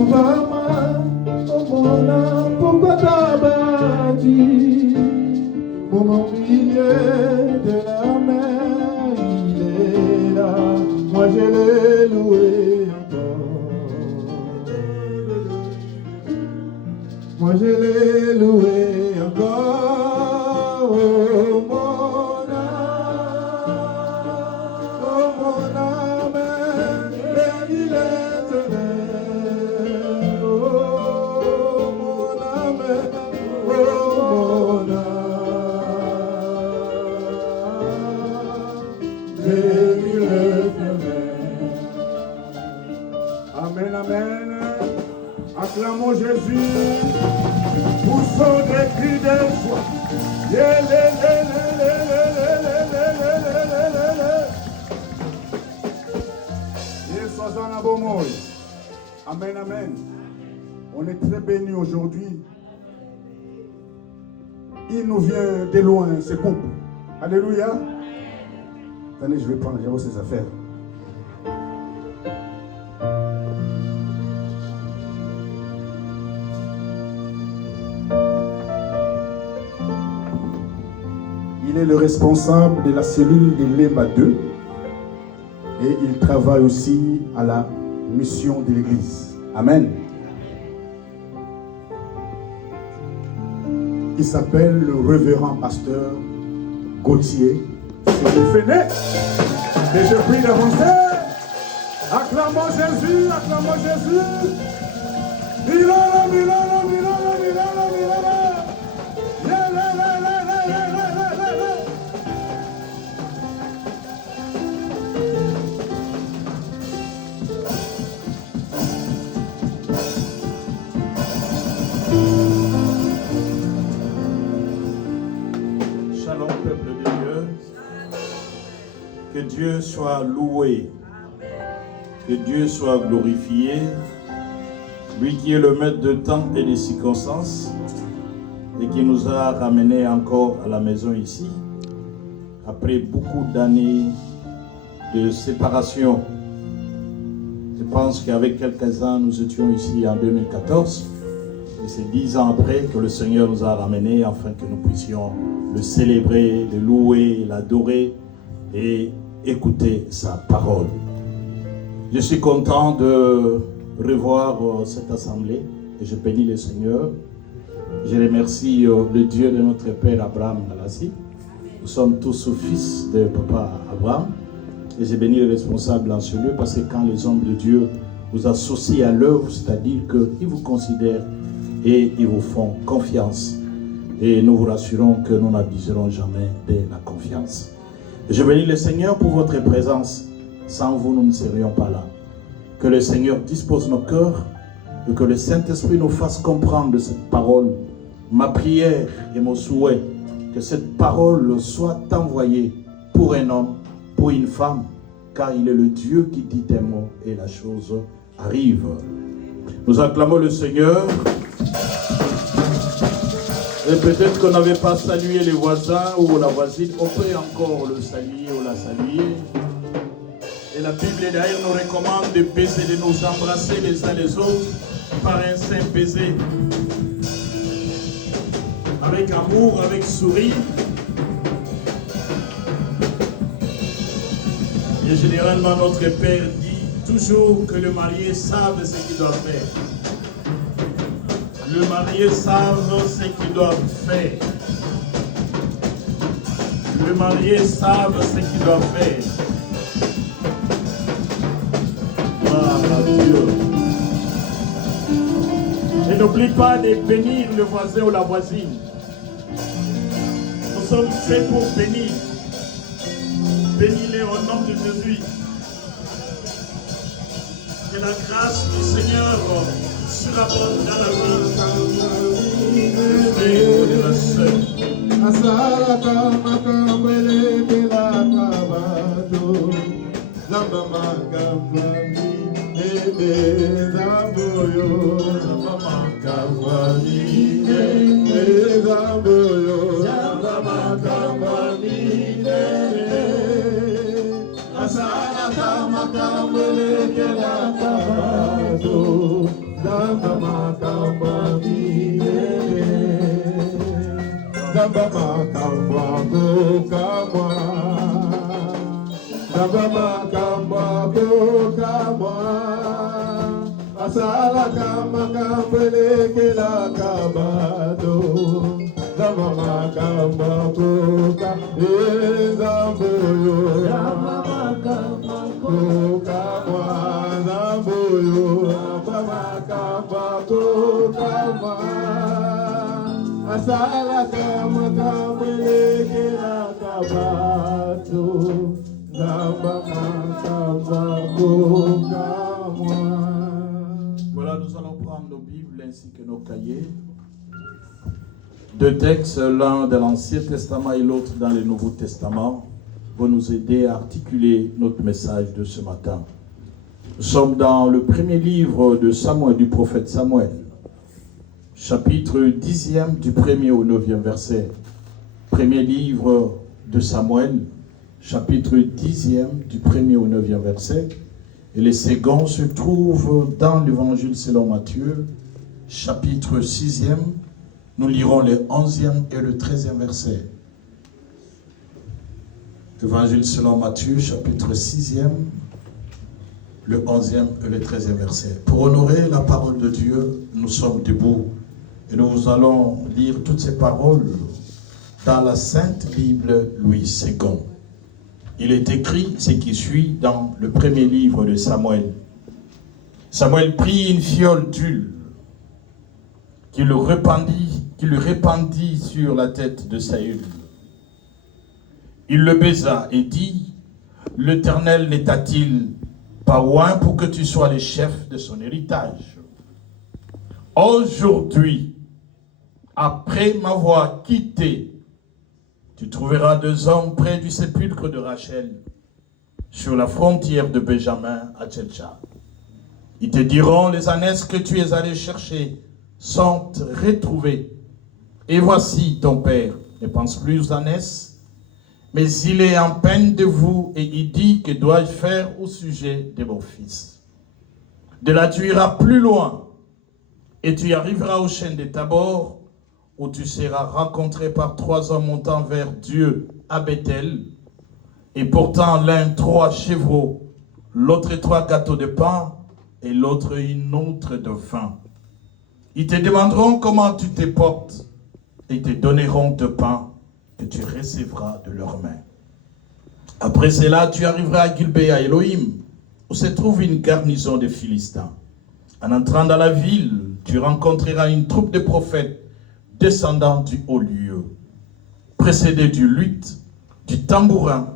tout va mal, oh mon âme, pourquoi t'as battu? Mon milieu de la mer, il est là, moi je l'ai loué encore. Moi je l'ai loué encore, oh mon âme, bénis l'Éternel, oh mon âme, bénis l'Éternel. Amen, amen. Acclamons Jésus. Poussons des cris de joie. Amen, amen. On est très bénis aujourd'hui. Il nous vient de loin, ce couple. Alléluia. Attendez, je vais prendre ses affaires. Il est le responsable de la cellule de l'EMA 2 et il travaille aussi à la mission de l'église. Amen. Il s'appelle le révérend pasteur Gauthier. Et je prie d'avancer. Acclamons Jésus, acclamons Jésus. Milala, milala, milala, milala, milala. Shalom, peuple de Dieu. Que Dieu soit loué. Que Dieu soit glorifié. Lui qui est le maître de temps et des circonstances et qui nous a ramenés encore à la maison ici après beaucoup d'années de séparation. Je pense qu'avec quelques-uns, nous étions ici en 2014 et c'est 10 ans après que le Seigneur nous a ramenés afin que nous puissions le célébrer, le louer, l'adorer et écouter sa parole. Je suis content de revoir cette assemblée et je bénis le Seigneur. Je remercie le Dieu de notre Père Abraham Nalassi. Nous sommes tous fils de Papa Abraham et j'ai béni les responsables en ce lieu parce que quand les hommes de Dieu vous associent à l'œuvre, c'est-à-dire qu'ils vous considèrent et ils vous font confiance. Et nous vous rassurons que nous n'abuserons jamais de la confiance. Je bénis le Seigneur pour votre présence. Sans vous, nous ne serions pas là. Que le Seigneur dispose nos cœurs et que le Saint-Esprit nous fasse comprendre cette parole. Ma prière et mon souhait, que cette parole soit envoyée pour un homme, pour une femme, car il est le Dieu qui dit un mot et la chose arrive. Nous acclamons le Seigneur. Et peut-être qu'on n'avait pas salué les voisins ou la voisine, on peut encore le saluer ou la saluer. Et la Bible d'ailleurs nous recommande de baiser, de nous embrasser les uns les autres par un saint baiser. Avec amour, avec sourire. Et généralement notre Père dit toujours que le marié savent ce qu'il doit faire. Le marié savent ce qu'ils doivent faire. Le marié savent ce qu'ils doivent faire. Gloire à Dieu. Et n'oublie pas de bénir le voisin ou la voisine. Nous sommes faits pour bénir. Bénis-les au nom de Jésus. Que la grâce du Seigneur surabonde dans la vie du frère et de la sœur. Zamba makamba minene Zamba makamba kokamwa Zamba makamba kokamwa Asala kama kampeleke la kabado Zamba makamba koka Zamboyo Zamba makamba kokamwa Zamboyo Zamba makamba kokamwa Asala kama kampeleke la kabado Zamba makamba kokamwa. Voilà, nous allons prendre nos Bibles ainsi que nos cahiers. Deux textes, l'un dans l'Ancien Testament et l'autre dans le Nouveau Testament, vont nous aider à articuler notre message de ce matin. Nous sommes dans le premier livre de Samuel, du prophète Samuel, chapitre 10e du 1er au 9e verset. Premier livre de Samuel, chapitre 10e du 1er au 9e verset. Et les seconds se trouvent dans l'évangile selon Matthieu, chapitre 6e. Nous lirons le 11e et le 13e verset. Évangile selon Matthieu, chapitre 6e, le 11e et le 13e verset. Pour honorer la parole de Dieu, nous sommes debout et nous allons lire toutes ces paroles dans la Sainte Bible Louis II. Il est écrit ce qui suit dans le premier livre de Samuel. Samuel prit une fiole d'huile qu'il le répandit sur la tête de Saül. Il le baisa et dit, « L'Éternel n'état-il pas loin pour que tu sois le chef de son héritage? Aujourd'hui, après m'avoir quitté, tu trouveras 2 hommes près du sépulcre de Rachel, sur la frontière de Benjamin à Tchelcha. Ils te diront, les ânesses que tu es allé chercher sont retrouvées. Et voici ton père ne pense plus aux ânesses, mais il est en peine de vous et il dit que dois-je faire au sujet de mon fils. De là tu iras plus loin et tu arriveras au chêne de Tabor, où tu seras rencontré par 3 hommes montant vers Dieu à Bethel, et portant l'un 3 chevreaux, l'autre 3 gâteaux de pain, et l'autre une autre de vin. Ils te demanderont comment tu te portes, et ils te donneront de pain que tu recevras de leurs mains. Après cela, tu arriveras à Gilbéa Elohim, où se trouve une garnison de Philistins. En entrant dans la ville, tu rencontreras une troupe de prophètes descendant du haut lieu, précédés du luth, du tambourin,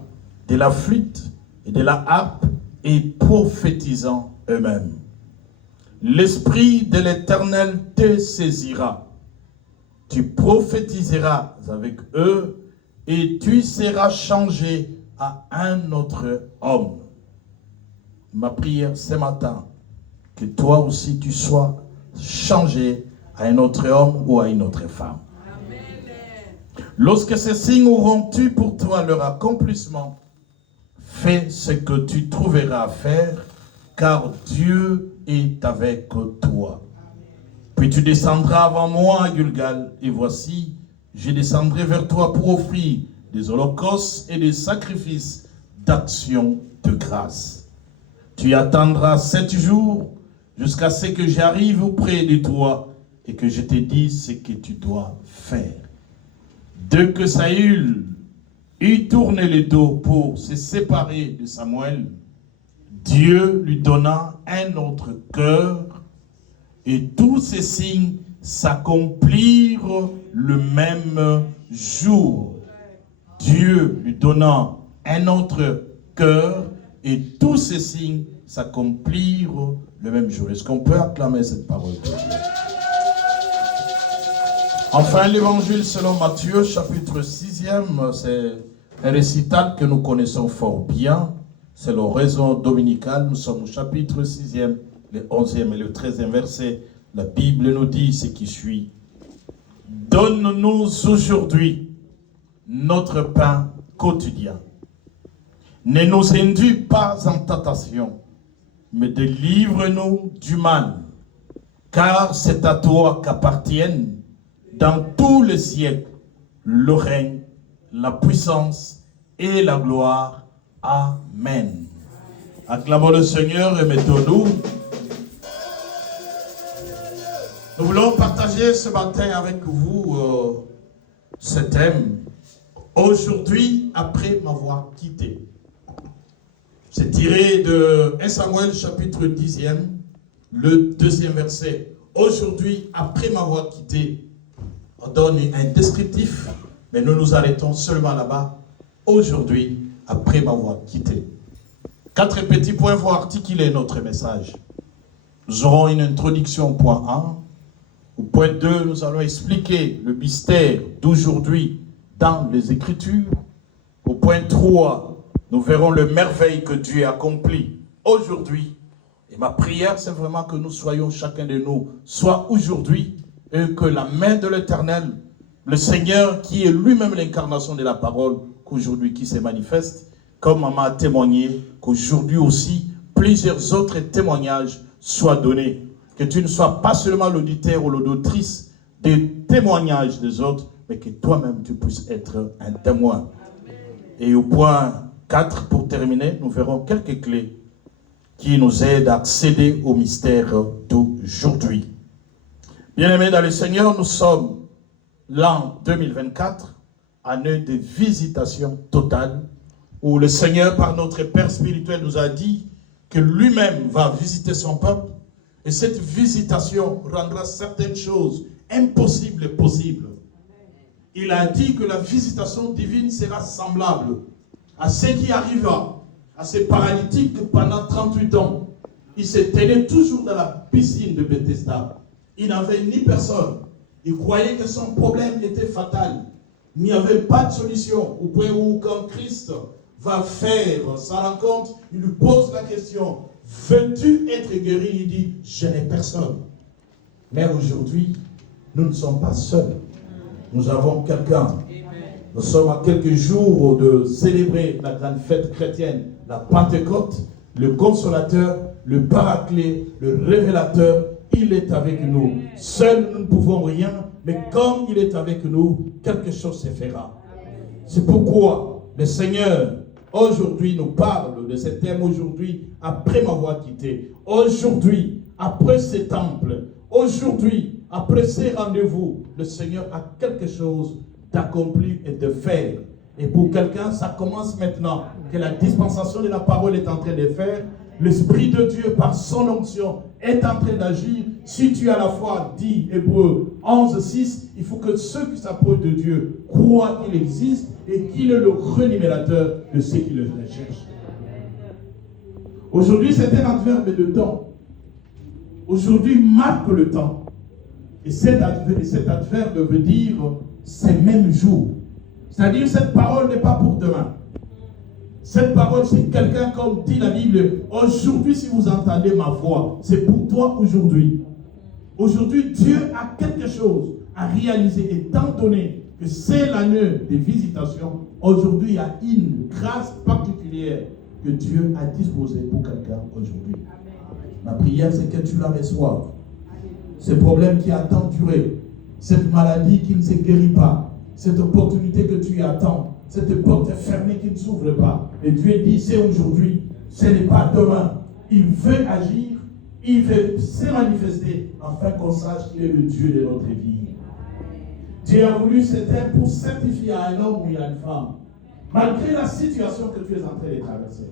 de la flûte et de la harpe, et prophétisant eux-mêmes. L'Esprit de l'Éternel te saisira. Tu prophétiseras avec eux et tu seras changé à un autre homme. Ma prière ce matin, que toi aussi tu sois changé à un autre homme ou à une autre femme. Amen. Lorsque ces signes auront eu pour toi leur accomplissement, fais ce que tu trouveras à faire, car Dieu est avec toi. Puis tu descendras avant moi à Gilgal, et voici, je descendrai vers toi pour offrir des holocaustes et des sacrifices d'action de grâce. Tu attendras 7 jours jusqu'à ce que j'arrive auprès de toi et que je te dise ce que tu dois faire. Dès que Saül eut tourné le dos pour se séparer de Samuel, Dieu lui donna un autre cœur et tous ces signes s'accomplirent le même jour. Dieu lui donna un autre cœur et tous ces signes s'accomplirent le même jour. Est-ce qu'on peut acclamer cette parole de Dieu? Enfin, l'évangile selon Matthieu, chapitre 6e, c'est un récital que nous connaissons fort bien. C'est l'oraison dominicale. Nous sommes au chapitre 6e, le 11e et le 13e verset. La Bible nous dit ce qui suit. Donne-nous aujourd'hui notre pain quotidien. Ne nous induis pas en tentation, mais délivre-nous du mal. car c'est à toi qu'appartiennent dans tous les siècles le règne, la puissance et la gloire. Amen. Acclamons le Seigneur et mettons-nous. Nous voulons partager ce matin avec vous ce thème. Aujourd'hui, après m'avoir quitté. C'est tiré de 1 Samuel chapitre 10e, le 2e verset. Aujourd'hui, après m'avoir quitté, on donne un descriptif, mais nous nous arrêtons seulement là-bas. Aujourd'hui, après m'avoir quitté. 4 petits points vont articuler notre message. Nous aurons une introduction, point 1. Au point 2, nous allons expliquer le mystère d'aujourd'hui dans les Écritures. Au point 3, nous verrons le merveille que Dieu accomplit aujourd'hui. Et ma prière, c'est vraiment que nous soyons, chacun de nous, soit aujourd'hui, et que la main de l'Éternel, le Seigneur qui est lui-même l'incarnation de la parole, qu'aujourd'hui qui se manifeste, comme maman a témoigné, qu'aujourd'hui aussi, plusieurs autres témoignages soient donnés. Que tu ne sois pas seulement l'auditeur ou l'auditrice des témoignages des autres, mais que toi-même tu puisses être un témoin. Et au point 4, pour terminer, nous verrons quelques clés qui nous aident à accéder au mystère d'aujourd'hui. Bien-aimés dans le Seigneur, nous sommes l'an 2024, année de visitation totale, où le Seigneur, par notre Père spirituel, nous a dit que lui-même va visiter son peuple. Et cette visitation rendra certaines choses impossibles et possibles. Il a dit que la visitation divine sera semblable à ce qui arriva à ces paralytiques pendant 38 ans. Ils se tenaient toujours dans la piscine de Bethesda. Il n'avait ni personne. Il croyait que son problème était fatal. Il n'y avait pas de solution. Au point où, quand Christ va faire sa rencontre, il lui pose la question: veux-tu être guéri? Il dit: je n'ai personne. Mais aujourd'hui, nous ne sommes pas seuls. Nous avons quelqu'un. Nous sommes à quelques jours de célébrer la grande fête chrétienne, la Pentecôte. Le consolateur, le paraclet, le révélateur, il est avec nous. Seuls, nous ne pouvons rien, mais comme il est avec nous, quelque chose se fera. C'est pourquoi le Seigneur aujourd'hui nous parle de ce thème. Aujourd'hui, après m'avoir quitté. Aujourd'hui, après ce temple. Aujourd'hui, après ces rendez-vous, le Seigneur a quelque chose d'accompli et de faire. Et pour quelqu'un, ça commence maintenant. Que la dispensation de la parole est en train de faire. L'Esprit de Dieu, par son onction, est en train d'agir. Si tu as la foi, dit Hébreux 11:6, il faut que ceux qui s'approchent de Dieu croient qu'il existe et qu'il est le renumérateur de ceux qui le cherchent. Aujourd'hui, c'est un adverbe de temps. Aujourd'hui marque le temps. Et cet adverbe veut dire ces mêmes jours. C'est-à-dire, cette parole n'est pas pour demain. Cette parole, c'est quelqu'un, comme dit la Bible, aujourd'hui, si vous entendez ma voix, c'est pour toi aujourd'hui. Aujourd'hui, Dieu a quelque chose à réaliser, étant donné que c'est l'année des visitations. Aujourd'hui, il y a une grâce particulière que Dieu a disposée pour quelqu'un aujourd'hui. Ma prière, c'est que tu la reçoives. Ce problème qui a tant duré, cette maladie qui ne se guérit pas, cette opportunité que tu attends, cette porte fermée qui ne s'ouvre pas. Et Dieu dit, c'est aujourd'hui, ce n'est pas demain. Il veut agir, il veut se manifester, afin qu'on sache qu'il est le Dieu de notre vie. Dieu a voulu ce thème pour certifier à un homme ou à une femme, malgré la situation que tu es en train de traverser,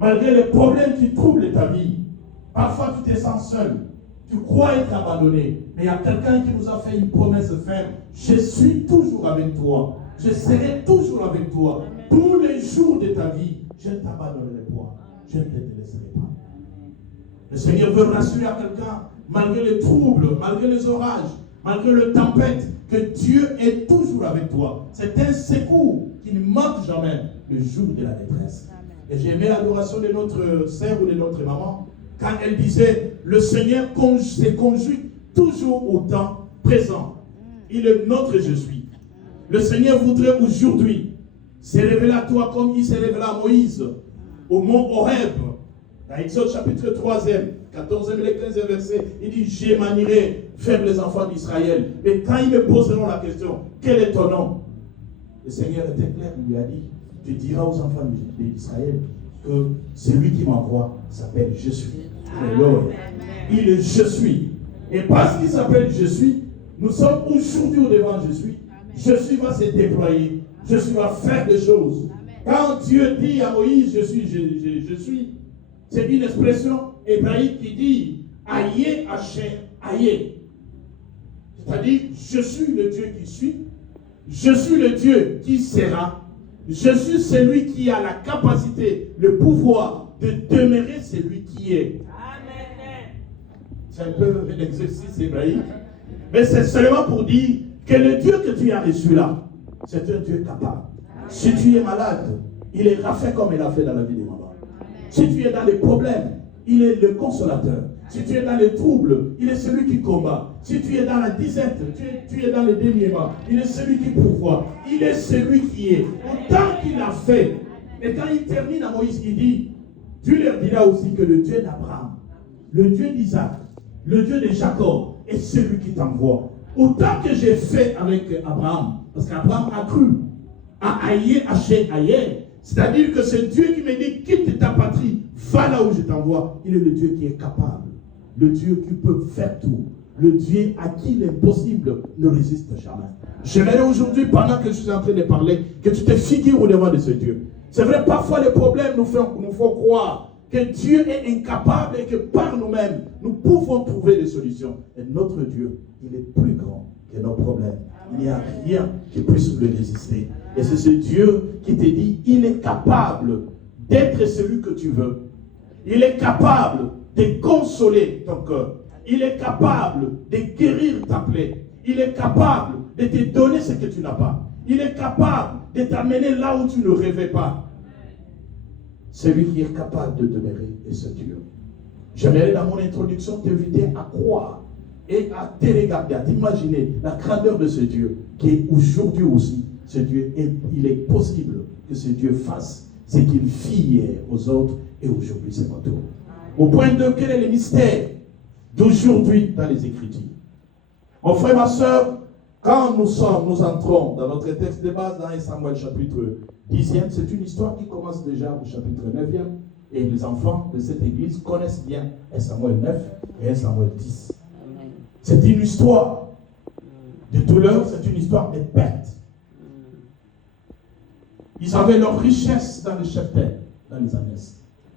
malgré les problèmes qui troublent ta vie, parfois tu te sens seul, tu crois être abandonné, mais il y a quelqu'un qui nous a fait une promesse ferme: je suis toujours avec toi, je serai toujours avec toi, tous les jours de ta vie, je ne t'abandonnerai pas, je ne te laisserai pas. Le Seigneur veut rassurer à quelqu'un, malgré les troubles, malgré les orages, malgré les tempêtes, que Dieu est toujours avec toi. C'est un secours qui ne manque jamais le jour de la détresse. Et j'ai aimé l'adoration de notre sœur ou de notre maman, quand elle disait: le Seigneur se conjugue toujours au temps présent. Il est notre je suis. Le Seigneur voudrait aujourd'hui se révéler à toi comme il s'est révélé à Moïse au mont Horeb, dans Exode chapitre 3, 14e et 15e verset, il dit, j'émanierai vers les enfants d'Israël. Mais quand ils me poseront la question, quel est ton nom? Le Seigneur était clair, il lui a dit, tu diras aux enfants d'Israël que celui qui m'envoie s'appelle Je suis. Il est Je suis. Et parce qu'il s'appelle Je suis, nous sommes aujourd'hui au devant Je suis. Je suis va se déployer. Je suis va faire des choses. Quand Dieu dit à Moïse, je suis, c'est une expression hébraïque qui dit Aïe, Hachem, Aïe. C'est-à-dire, je suis le Dieu qui suis, je suis le Dieu qui sera, je suis celui qui a la capacité, le pouvoir de demeurer celui qui est. Amen. C'est un peu un exercice hébraïque, mais c'est seulement pour dire que le Dieu que tu as reçu là, c'est un Dieu capable. Si tu es malade, il est fait comme il a fait dans la vie de maman. Si tu es dans les problèmes, il est le consolateur. Si tu es dans les troubles, il est celui qui combat. Si tu es dans la disette, tu es dans le déniement, il est celui qui pourvoit. Il est celui qui est. Autant qu'il a fait. Et quand il termine à Moïse, il dit, tu leur diras aussi que le Dieu d'Abraham, le Dieu d'Isaac, le Dieu de Jacob est celui qui t'envoie. Autant que j'ai fait avec Abraham, parce qu'Abraham a cru à Aïe, Hachem, Aïe. C'est-à-dire que c'est Dieu qui me dit, quitte ta patrie, va là où je t'envoie. Il est le Dieu qui est capable, le Dieu qui peut faire tout, le Dieu à qui l'impossible ne résiste jamais. J'aimerais aujourd'hui, pendant que je suis en train de parler, que tu te figures au devant de ce Dieu. C'est vrai, parfois les problèmes nous font croire que Dieu est incapable et que par nous-mêmes, nous pouvons trouver des solutions. Et notre Dieu, il est plus grand que nos problèmes. Il n'y a rien qui puisse le résister. Et c'est ce Dieu qui te dit, il est capable d'être celui que tu veux. Il est capable de consoler ton cœur. Il est capable de guérir ta plaie. Il est capable de te donner ce que tu n'as pas. Il est capable de t'amener là où tu ne rêvais pas. Celui qui est capable de demeurer est ce Dieu. J'aimerais dans mon introduction t'inviter à croire et à te regarder, à t'imaginer la grandeur de ce Dieu qui est aujourd'hui aussi. Ce Dieu, il est possible que ce Dieu fasse ce qu'il fit hier aux autres et aujourd'hui c'est mon tour. Au point de quel est le mystère d'aujourd'hui dans les Écritures. Mon frère, ma soeur, quand nous entrons dans notre texte de base dans 1 Samuel chapitre 10e, c'est une histoire qui commence déjà au chapitre 9e et les enfants de cette église connaissent bien 1 Samuel 9 et 1 Samuel 10. C'est une histoire de douleur, c'est une histoire de perte. Ils avaient leur richesse dans le cheptel, dans les années.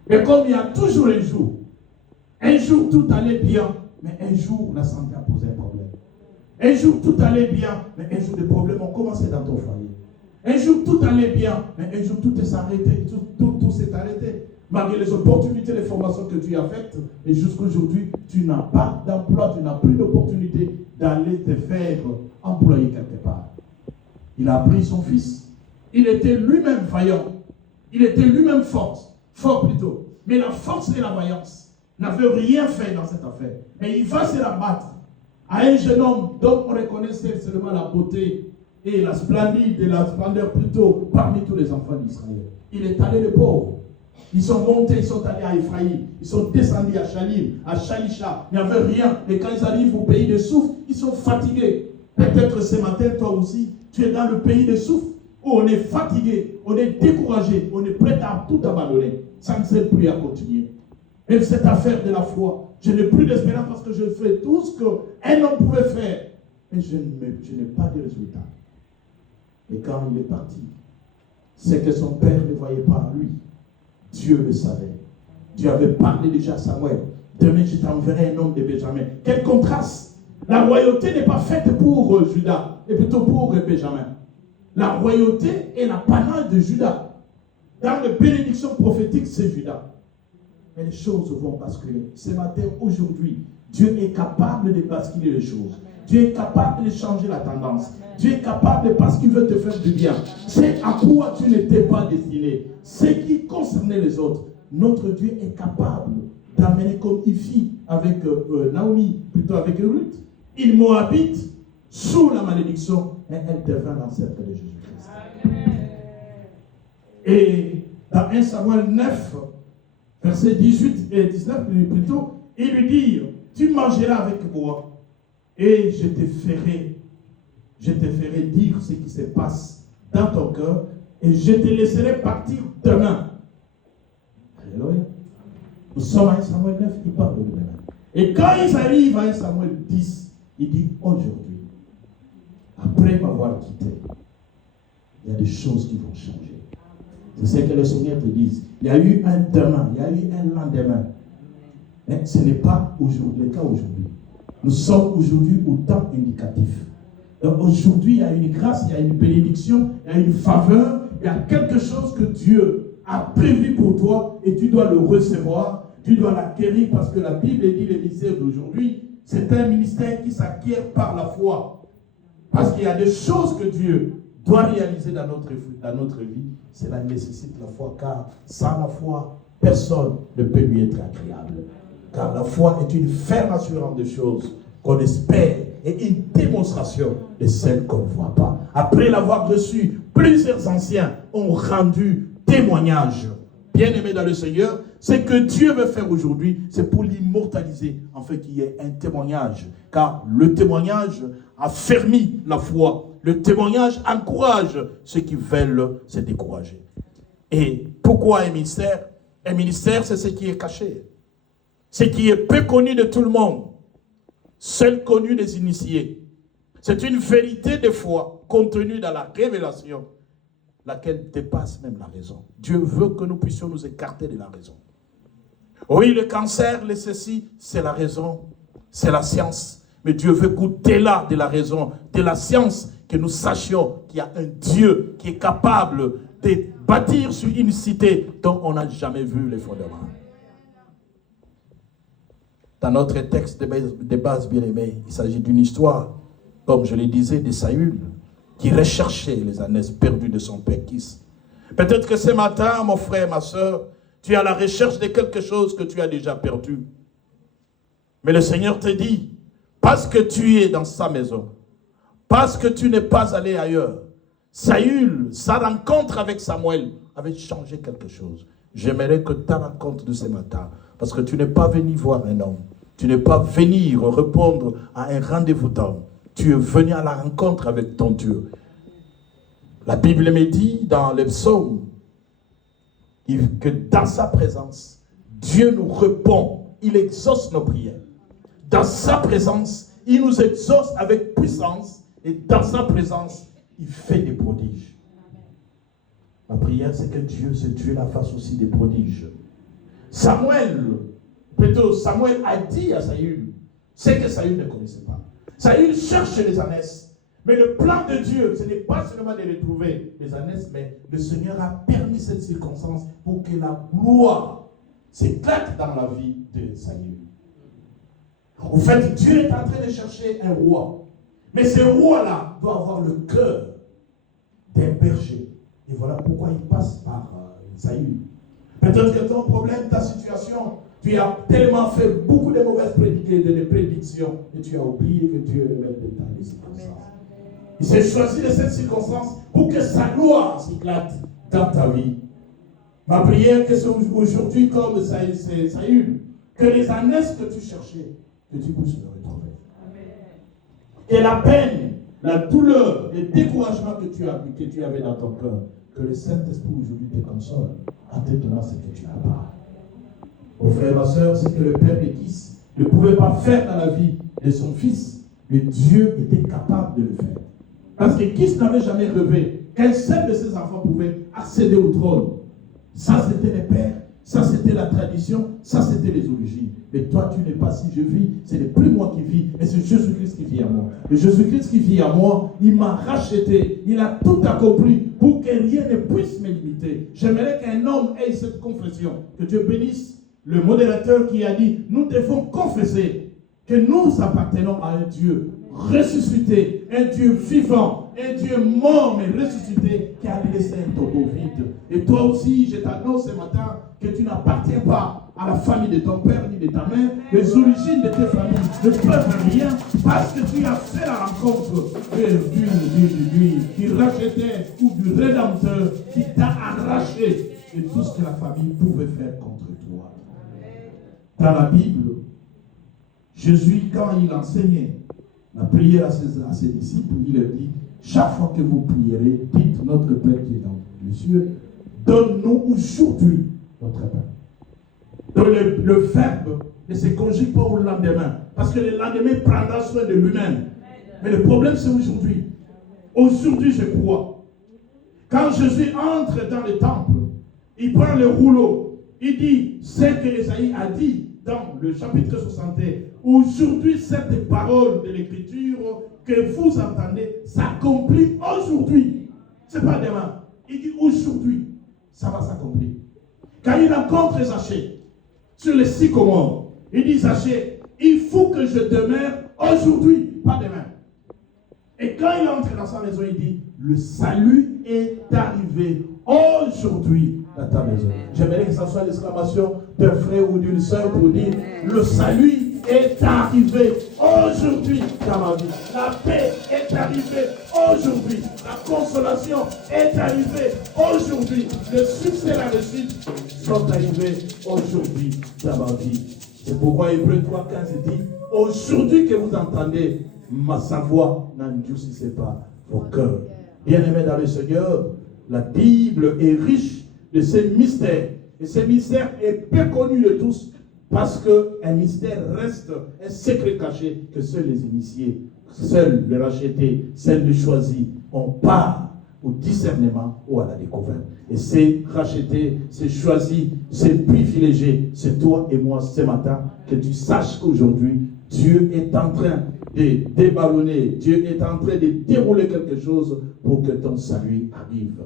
Mais comme il y a toujours un jour tout allait bien, mais un jour la santé a posé un problème. Un jour tout allait bien, mais un jour des problèmes ont commencé dans ton foyer. Un jour tout allait bien, mais un jour tout s'est arrêté, tout s'est arrêté. Malgré les opportunités, les formations que tu as faites, et jusqu'aujourd'hui, tu n'as pas d'emploi, tu n'as plus d'opportunité d'aller te faire employer quelque part. Il a pris son fils. Il était lui-même vaillant. Il était lui-même fort plutôt. Mais la force et la vaillance n'avaient rien fait dans cette affaire. Mais il va se la battre à un jeune homme dont on reconnaissait seulement la beauté et la splendeur plutôt parmi tous les enfants d'Israël. Il est allé le pauvre. Ils sont montés, ils sont allés à Ephraïm, ils sont descendus à Shalim, à Shalisha. Il n'y avait rien. Mais quand ils arrivent au pays de souffle, ils sont fatigués. Peut-être ce matin, toi aussi, tu es dans le pays de souffle où on est fatigué, on est découragé, on est prêt à tout abandonner. Ça ne sert plus à continuer. Même cette affaire de la foi, je n'ai plus d'espérance parce que je fais tout ce qu'un homme pouvait faire. Mais je n'ai pas de résultat. Et quand il est parti, c'est que son père ne voyait pas lui. Dieu le savait. Dieu avait parlé déjà à Samuel. Demain, je t'enverrai un homme de Benjamin. Quel contraste! La royauté n'est pas faite pour Judas, mais plutôt pour Benjamin. La royauté est l'apanage de Judas. Dans les bénédictions prophétiques, c'est Judas. Mais les choses vont basculer. Ce matin, aujourd'hui, Dieu est capable de basculer les choses. Dieu est capable de changer la tendance. Dieu est capable parce qu'il veut te faire du bien. C'est à quoi tu n'étais pas destiné. Ce qui concernait les autres. Notre Dieu est capable d'amener comme il fit avec Naomi, plutôt avec Ruth. Il Moabite sous la malédiction, mais elle devint l'ancêtre de Jésus-Christ. Et dans 1 Samuel 9, versets 18 et 19 plutôt, Il lui dit, tu mangeras avec moi et je te ferai dire ce qui se passe dans ton cœur et je te laisserai partir demain. Alléluia. Nous sommes à 1 Samuel 9, il parle de demain. Et quand ils arrivent à 1 Samuel 10, il dit aujourd'hui, après m'avoir quitté, il y a des choses qui vont changer. C'est ce que le Seigneur te dit. Il y a eu un demain, il y a eu un lendemain. Mais ce n'est pas aujourd'hui, le cas aujourd'hui. Nous sommes aujourd'hui au temps indicatif. Donc aujourd'hui, il y a une grâce, il y a une bénédiction, il y a une faveur, il y a quelque chose que Dieu a prévu pour toi et tu dois le recevoir, tu dois l'acquérir parce que la Bible dit le ministère d'aujourd'hui, c'est un ministère qui s'acquiert par la foi. Parce qu'il y a des choses que Dieu doit réaliser dans notre vie. Cela nécessite la foi, car sans la foi, personne ne peut lui être agréable. Car la foi est une ferme assurance de choses qu'on espère et une démonstration de celles qu'on ne voit pas. Après l'avoir reçu, plusieurs anciens ont rendu témoignage. Bien-aimés dans le Seigneur, ce que Dieu veut faire aujourd'hui, c'est pour l'immortaliser, afin qu'il y ait un témoignage. Car le témoignage affermit la foi. Le témoignage encourage ceux qui veulent se décourager. Et pourquoi un ministère? Un ministère, c'est ce qui est caché. Ce qui est peu connu de tout le monde. Seul connu des initiés. C'est une vérité de foi contenue dans la révélation, laquelle dépasse même la raison. Dieu veut que nous puissions nous écarter de la raison. Oui, le cancer, le ceci, c'est la raison, c'est la science. Mais Dieu veut qu'au-delà de la raison, de la science, que nous sachions qu'il y a un Dieu qui est capable de bâtir sur une cité dont on n'a jamais vu les fondements. Dans notre texte de base bien-aimé, il s'agit d'une histoire, comme je le disais, de Saül, qui recherchait les ânesses perdues de son père Kis. Peut-être que ce matin, mon frère, ma soeur, tu es à la recherche de quelque chose que tu as déjà perdu. Mais le Seigneur te dit, parce que tu es dans sa maison, parce que tu n'es pas allé ailleurs, Saül, sa rencontre avec Samuel avait changé quelque chose. J'aimerais que ta rencontre de ce matin, parce que tu n'es pas venu voir un homme, tu n'es pas venu répondre à un rendez-vous d'homme, tu es venu à la rencontre avec ton Dieu. La Bible me dit dans les psaumes que dans sa présence, Dieu nous répond, il exauce nos prières. Dans sa présence, il nous exauce avec puissance et dans sa présence, il fait des prodiges. Ma prière, c'est que Dieu la fasse aussi des prodiges. Samuel a dit à Saül, ce que Saül ne connaissait pas. Saül cherche les ânesses. Mais le plan de Dieu, ce n'est pas seulement de retrouver les ânesses, mais le Seigneur a permis cette circonstance pour que la gloire s'éclate dans la vie de Saül. En fait, Dieu est en train de chercher un roi. Mais ce roi-là doit avoir le cœur d'un berger. Et voilà pourquoi il passe par Saül. Peut-être que ton problème, ta situation, tu as tellement fait beaucoup de mauvaises prédictions et tu as oublié que Dieu est maître de ta circonstance. Il s'est choisi de cette circonstance pour que sa gloire s'éclate dans ta vie. Ma prière, que c'est aujourd'hui comme Saül, que les ânesses que tu cherchais, que tu puisses le retrouver. Et la peine, la douleur, le découragement que tu avais dans ton cœur, que le Saint-Esprit aujourd'hui te console en te donnant ce que tu n'as pas. Mon frère et ma soeur, c'est que le père de Kis ne pouvait pas faire dans la vie de son fils, mais Dieu était capable de le faire. Parce que Kis n'avait jamais rêvé qu'un seul de ses enfants pouvait accéder au trône. Ça, c'était les pères, ça, c'était la tradition, ça, c'était les origines. Mais toi, tu n'es pas si je vis, ce n'est plus moi qui vis, mais c'est Jésus-Christ qui vit à moi. Et Jésus-Christ qui vit à moi, il m'a racheté, il a tout accompli pour que rien ne puisse me limiter. J'aimerais qu'un homme ait cette confession, que Dieu bénisse le modérateur qui a dit, nous devons confesser que nous appartenons à un Dieu ressuscité, un Dieu vivant, un Dieu mort mais ressuscité qui a laissé un tombeau vide. Et toi aussi, je t'annonce ce matin que tu n'appartiens pas à la famille de ton père ni de ta mère. Les origines de tes familles ne peuvent rien parce que tu as fait la rencontre du racheteur ou du rédempteur qui t'a arraché de tout ce que la famille pouvait faire contre toi. Dans la Bible, Jésus, quand il enseignait la prière à ses disciples, il leur dit, chaque fois que vous prierez, dites notre Père qui est dans les cieux, donne-nous aujourd'hui notre pain. Donc le verbe ne se conjugue pas au lendemain, parce que le lendemain prendra soin de lui-même. Mais le problème c'est aujourd'hui. Aujourd'hui je crois. Quand Jésus entre dans le temple, il prend le rouleau, il dit ce que Ésaïe a dit dans le chapitre 61. Aujourd'hui, cette parole de l'Écriture que vous entendez s'accomplit aujourd'hui. Ce n'est pas demain. Il dit aujourd'hui, ça va s'accomplir. Quand il rencontre Zachée sur les sycomores, il dit Zachée, il faut que je demeure aujourd'hui, pas demain. Et quand il entre dans sa maison, il dit le salut est arrivé aujourd'hui dans ta maison. J'aimerais que ça soit l'exclamation d'un frère ou d'une soeur pour dire le salut est arrivé aujourd'hui dans ma vie. La paix est arrivée aujourd'hui. La consolation est arrivée aujourd'hui. Le succès et la réussite sont arrivés aujourd'hui dans ma vie. C'est pourquoi Hébreux 3,15 dit aujourd'hui que vous entendez sa voix, n'endurcissez pas vos cœurs. Bien-aimés dans le Seigneur, la Bible est riche de ces mystères. Et ce mystère est peu connu de tous parce qu'un mystère reste un secret caché que seuls les initiés, seuls les rachetés, seuls les choisis ont part au discernement ou à la découverte. Et c'est racheté, c'est choisi, c'est privilégié. C'est toi et moi ce matin que tu saches qu'aujourd'hui, Dieu est en train de déballonner, Dieu est en train de dérouler quelque chose pour que ton salut arrive.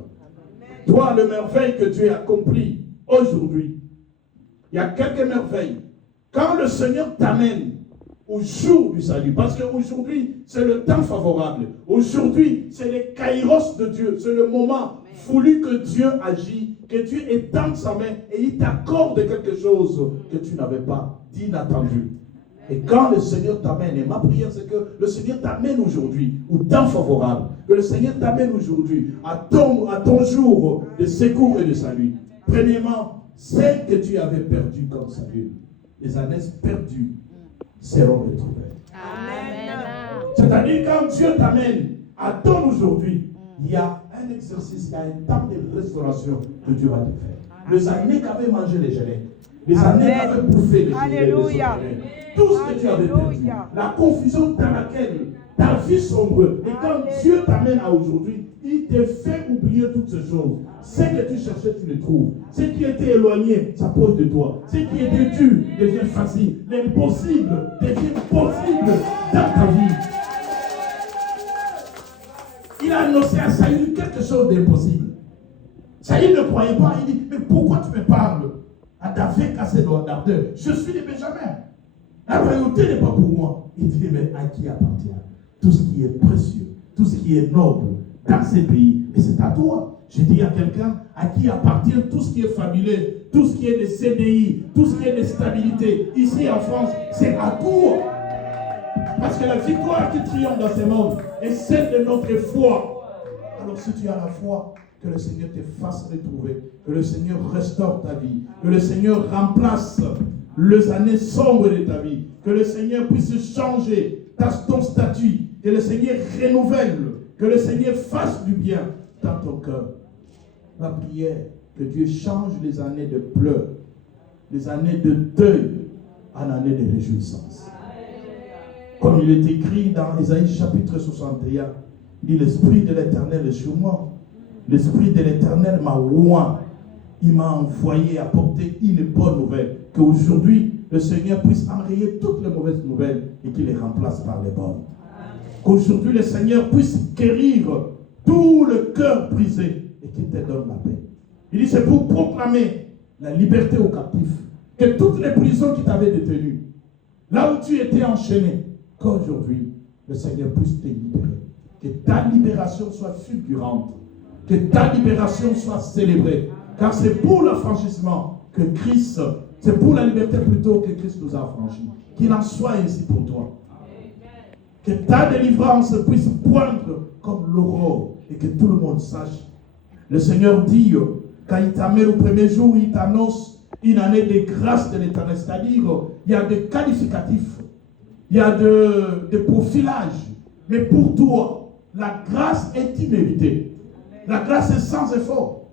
Toi, le merveille que Dieu a accompli aujourd'hui, il y a quelques merveilles. Quand le Seigneur t'amène au jour du salut, parce qu'aujourd'hui, c'est le temps favorable. Aujourd'hui, c'est les kairos de Dieu. C'est le moment voulu que Dieu agit, que Dieu étende sa main et il t'accorde quelque chose que tu n'avais pas d'inattendu. Et quand le Seigneur t'amène, et ma prière c'est que le Seigneur t'amène aujourd'hui au temps favorable, que le Seigneur t'amène aujourd'hui à ton jour de secours et de salut. Premièrement, celle que tu avais perdue comme salut, les années perdues seront retrouvées. Amen. C'est-à-dire quand Dieu t'amène à ton aujourd'hui, il y a un exercice, il y a un temps de restauration que Dieu va te faire. Les années qu'avaient mangé les gênés, les années qu'avaient bouffé les gênés, tout ce que tu avais perdu, la confusion dans laquelle ta vie sombre, et quand Dieu t'amène à aujourd'hui, il te fait oublier toutes ces choses. Ce que tu cherchais, tu le trouves. Ce qui était éloigné s'approche de toi. Ce qui était dur devient facile. L'impossible devient possible dans ta vie. Il a annoncé à Saül quelque chose d'impossible. Saül ne croyait pas. Il dit, mais pourquoi tu me parles? À David cassé d'ardeur. Je suis de Benjamin. La royauté n'est pas pour moi. Il dit, mais à qui appartient tout ce qui est précieux, tout ce qui est noble dans ces pays? Et c'est à toi. Je dis à quelqu'un à qui appartient tout ce qui est fabuleux, tout ce qui est de CDI, tout ce qui est de stabilité. Ici en France, c'est à toi. Parce que la victoire qui triomphe dans ce monde est celle de notre foi. Alors si tu as la foi, que le Seigneur te fasse retrouver, que le Seigneur restaure ta vie, que le Seigneur remplace les années sombres de ta vie, que le Seigneur puisse changer ton statut, que le Seigneur renouvelle, que le Seigneur fasse du bien dans ton cœur. La prière, que Dieu change les années de pleurs, les années de deuil en années de réjouissance. Comme il est écrit dans Ésaïe chapitre 61, il dit, l'Esprit de l'Éternel est sur moi. L'Esprit de l'Éternel m'a oint. Il m'a envoyé apporter une bonne nouvelle. Qu'aujourd'hui, le Seigneur puisse enrayer toutes les mauvaises nouvelles et qu'il les remplace par les bonnes. Qu'aujourd'hui, le Seigneur puisse guérir tout le cœur brisé et qu'il te donne la paix. Il dit, c'est pour proclamer la liberté aux captifs. Que toutes les prisons qui t'avaient détenu, là où tu étais enchaîné, qu'aujourd'hui, le Seigneur puisse te libérer. Que ta libération soit fulgurante. Que ta libération soit célébrée. Car c'est pour l'affranchissement que Christ, c'est pour la liberté plutôt que Christ nous a affranchis. Qu'il en soit ainsi pour toi. Que ta délivrance puisse poindre comme l'aurore et que tout le monde sache. Le Seigneur dit, quand il t'amène au premier jour, il t'annonce une année de grâce de l'Éternel. C'est-à-dire, il y a des qualificatifs il y a de profilage. Mais pour toi, la grâce est imméritée. La grâce est sans effort.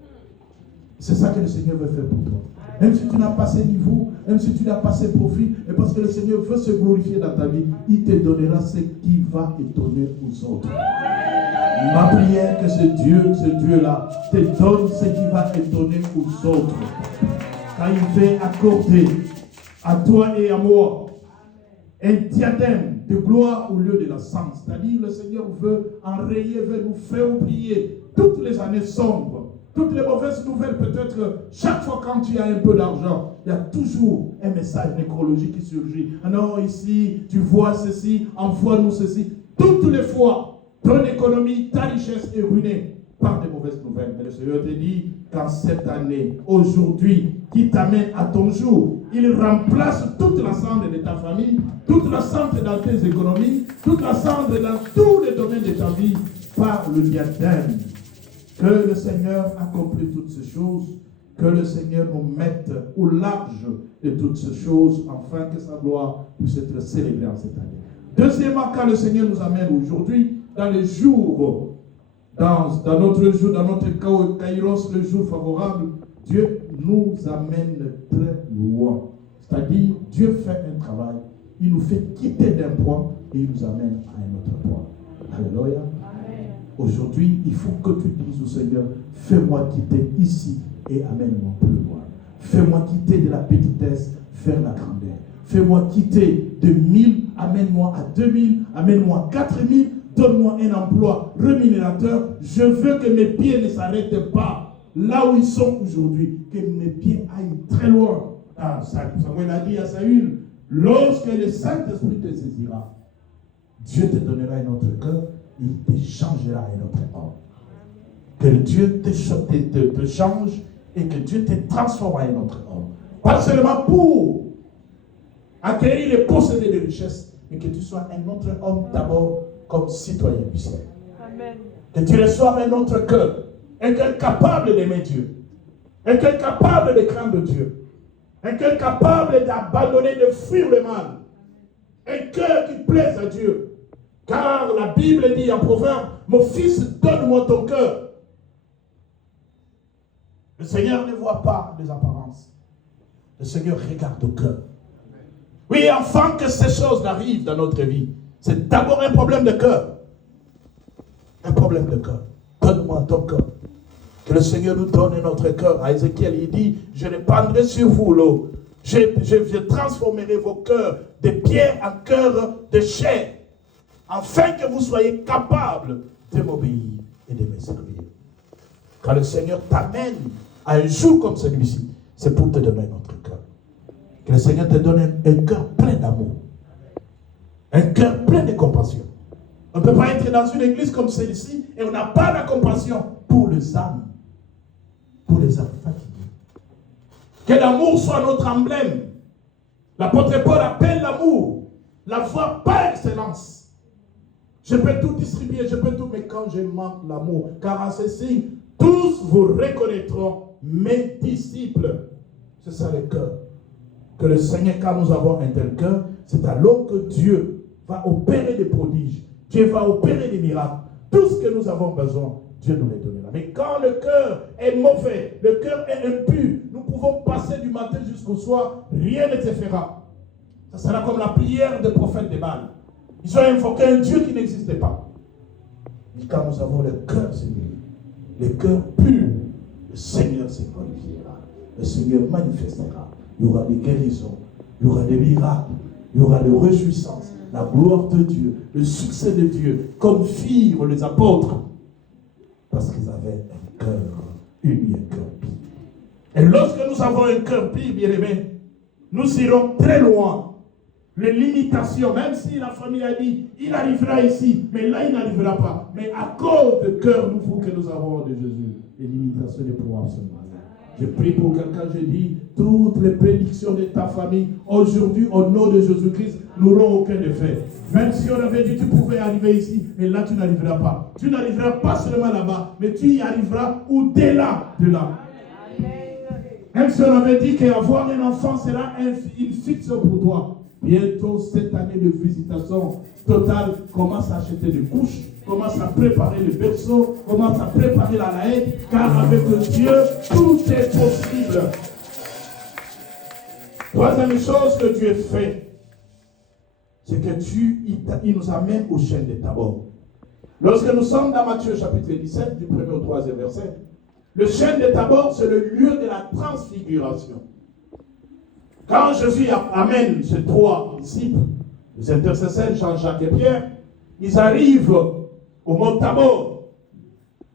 C'est ça que le Seigneur veut faire pour toi. Même si tu n'as pas ces niveaux, même si tu n'as pas ces profits, et parce que le Seigneur veut se glorifier dans ta vie, il te donnera ce qui va étonner aux autres. Ma prière que ce Dieu-là, te donne ce qui va étonner aux autres. Car il veut accorder à toi et à moi un diadème de gloire au lieu de la cendre. C'est-à-dire, le Seigneur veut enrayer, veut nous faire oublier toutes les années sombres, toutes les mauvaises nouvelles. Peut-être chaque fois quand tu as un peu d'argent, il y a toujours un message nécrologique qui surgit. Ah non, ici, tu vois ceci, envoie-nous ceci. Toutes les fois, ton économie, ta richesse est ruinée par des mauvaises nouvelles. Mais le Seigneur te dit qu'en cette année, aujourd'hui, qui t'amène à ton jour, il remplace toute la cendre de ta famille, toute la cendre dans tes économies, toute la cendre dans tous les domaines de ta vie par le diadème. Que le Seigneur accomplisse toutes ces choses, que le Seigneur nous mette au large de toutes ces choses, afin que sa gloire puisse être célébrée en cette année. Deuxièmement, quand le Seigneur nous amène aujourd'hui, dans les jours, dans notre jour, dans notre kairos, le jour favorable, Dieu nous amène très loin. C'est-à-dire, Dieu fait un travail, il nous fait quitter d'un point et il nous amène à un autre point. Alléluia. Aujourd'hui, il faut que tu dises au Seigneur, fais-moi quitter ici et amène-moi plus loin. Fais-moi quitter de la petitesse vers la grandeur. Fais-moi quitter de 1000, amène-moi à 2000, amène-moi à 4000, donne-moi un emploi rémunérateur. Je veux que mes pieds ne s'arrêtent pas là où ils sont aujourd'hui, que mes pieds aillent très loin. Ah, Samuel a dit à Saül, lorsque le Saint-Esprit te saisira, Dieu te donnera un autre cœur, il te changera un autre homme. Que Dieu te change et que Dieu te transforme en un autre homme. Pas seulement pour acquérir et posséder des richesses, mais que tu sois un autre homme d'abord comme citoyen du ciel. Amen. Que tu reçoives un autre cœur, un cœur capable d'aimer Dieu, un cœur capable de craindre Dieu, un cœur capable d'abandonner, de fuir le mal, un cœur qui plaise à Dieu. Car la Bible dit en Proverbe, mon fils, donne-moi ton cœur. Le Seigneur ne voit pas les apparences. Le Seigneur regarde au cœur. Oui, avant que ces choses n'arrivent dans notre vie, c'est d'abord un problème de cœur. Un problème de cœur. Donne-moi ton cœur. Que le Seigneur nous donne notre cœur. À Ézéchiel, il dit, je répandrai sur vous l'eau. Je transformerai vos cœurs de pierre en cœur de chair, afin que vous soyez capables de m'obéir et de me servir. Quand le Seigneur t'amène à un jour comme celui-ci, c'est pour te donner notre cœur. Que le Seigneur te donne un cœur plein d'amour, un cœur plein de compassion. On ne peut pas être dans une église comme celle-ci et on n'a pas de compassion pour les âmes fatiguées. Que l'amour soit notre emblème. L'apôtre Paul appelle l'amour la voie par excellence. Je peux tout distribuer, je peux tout, mais quand je manque l'amour, car en ceci, tous vous reconnaîtront mes disciples. C'est ça le cœur. Que le Seigneur, quand nous avons un tel cœur, c'est alors que Dieu va opérer des prodiges. Dieu va opérer des miracles. Tout ce que nous avons besoin, Dieu nous les donnera. Mais quand le cœur est mauvais, le cœur est impur, nous pouvons passer du matin jusqu'au soir, rien ne se fera. Ça sera comme la prière des prophètes de Baal. Ils ont invoqué un Dieu qui n'existait pas. Mais quand nous avons le cœur Seigneur, le cœur pur, le Seigneur se glorifiera. Le Seigneur manifestera. Il y aura des guérisons, il y aura des miracles, il y aura des réjouissances, la gloire de Dieu, le succès de Dieu, comme firent les apôtres, parce qu'ils avaient un cœur uni, un cœur pur. Et lorsque nous avons un cœur pur, bien aimé, nous irons très loin. Les limitations, même si la famille a dit, il arrivera ici, mais là il n'arrivera pas. Mais à cause du cœur nouveau que nous avons de Jésus, les limitations ne pourront absolument rien. Je prie pour quelqu'un, je dis, toutes les prédictions de ta famille, aujourd'hui, au nom de Jésus-Christ, n'auront aucun effet. Même si on avait dit, tu pouvais arriver ici, mais là, tu n'arriveras pas. Tu n'arriveras pas seulement là-bas, mais tu y arriveras au-delà de là. Même si on avait dit qu'avoir un enfant sera une fiction pour toi, Bientôt, cette année de visitation totale, commence à acheter des couches, commence à préparer le berceau, commence à préparer la laïque, car avec le Dieu, tout est possible. Troisième chose que Dieu fait, c'est que il nous amène au chêne de Tabor. Lorsque nous sommes dans Matthieu chapitre 17, du 1er au 3e verset, le chêne de Tabor, c'est le lieu de la transfiguration. Quand Jésus amène ces trois disciples, les intercesseurs Jean-Jacques et Pierre, ils arrivent au mont Tabor.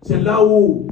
C'est là où